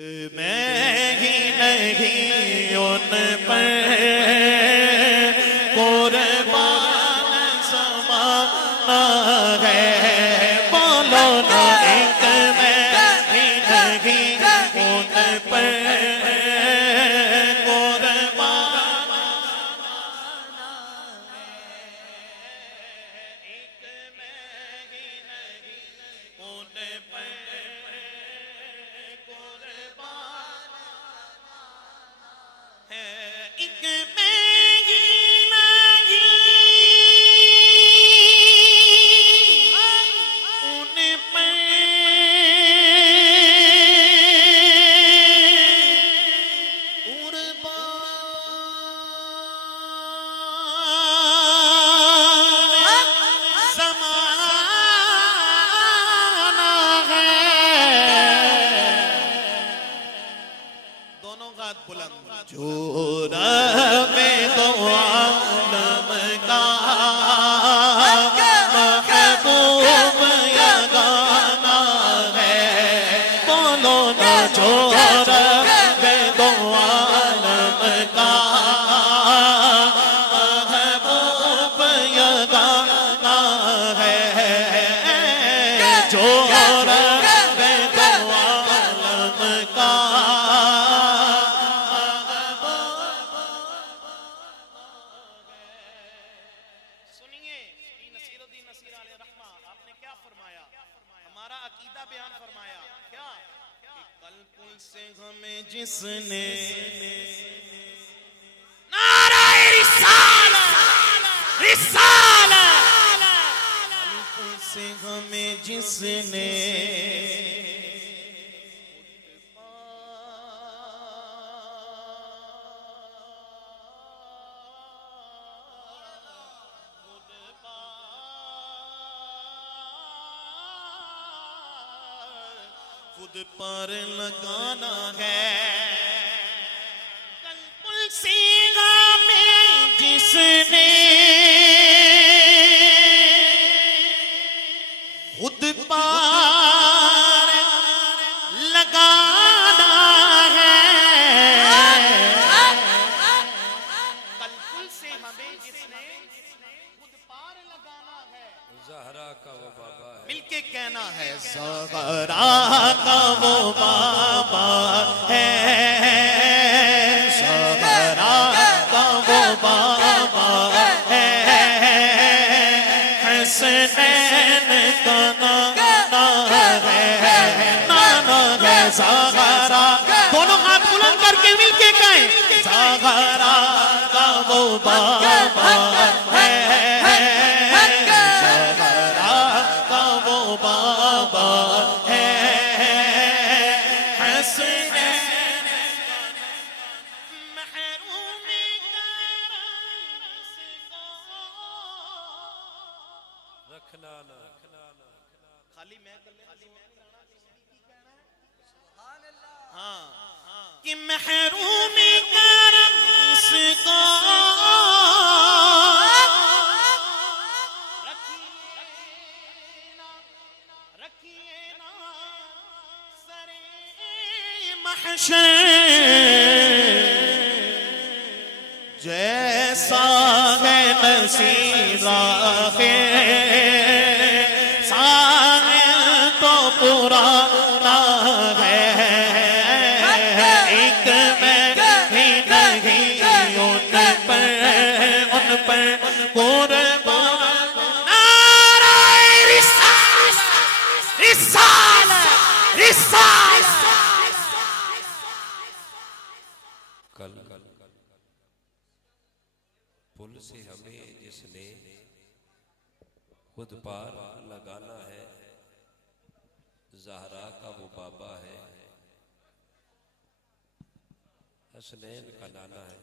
मैं ही नहीं उन पर कुर्बान ज़माना है। बोलो ना एक मैं ही नहीं उन पर कुर्बान ज़माना है। एक मैं ही नहीं उन पर एक मैं ही नहीं उन पर कुर्बान ज़माना है। दोनों हाथ बुलंद। जो रब दो आलम का महबूब या गाना है। बोलो ना जो रब दो आलम का महबूब या गाना है। जो रब दो आलम का बयान फरमाया क्या कल पुल से हमें जिसने नाराए रिसालत रिसालत कल पुल से हमें जिसने खुद पर लगाना है। कल पुल सीगा में जिसने खुद पर लगाना है। कल पुल से हमें जिसने खुद पार लगाना है। ज़हरा का वो बाबा है, मिलके कहना है ज़हरा का वो बाबा है। ज़हरा का वो बाबा है। हसनैन का नाना है, नाना है ज़हरा। दोनों हाथ बुलंद करके मिलके कहें ज़हरा का वो बाबा है। खाली मैं हाँ कि महरूमी करम को रखिए ना सरे महशर। जैसा है नसीबा है तो पुराना है। एक मैं ही नहीं उन पर कुर्बान। नाराए रिसालत रिसालत रिसालत। कल पुल से हमें जिसने खुद पार लगाना है। ज़हरा का वो बाबा है, हसनैन का नाना है।